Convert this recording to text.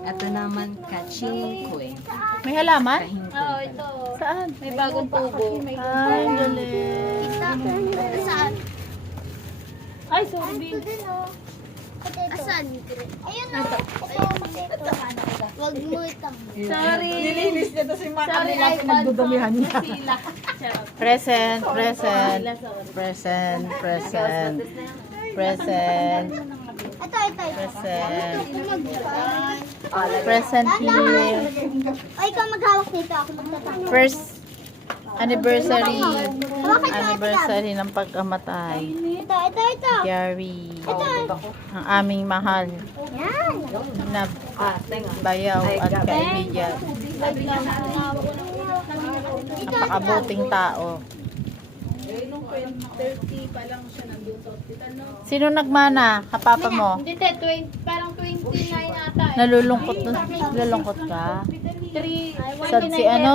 Ito naman, kachingkoy. May halaman? Kahingkoy ito. Saan? May bagong tubo. Ay, galing. Saan? Ay, sorry. Ito din oh. Asan? Ayun oh. Ito. Wag mo itang. Sorry. Nilinis niya to si Mark. Sorry, Kanila iPad pinagdudumihan ko. niya. Sila. Charot. Present, present. Present, present. Present. Ito. Present. Mag- Present here. O, ikaw maghawak nito. Ako magtatapos. First anniversary. Hawakan niyo, Anniversary ng pagkamatay. Ito. Gary. Ang aming mahal Yan. na bayaw at kaibigan. Napakabuting tao. Nung 30 pa lang siya nandun sa hospital, no? Sino nagmana? Kapapa mo? Hindi, parang 29 ata. Nalulungkot ka? 3, Sad si ano?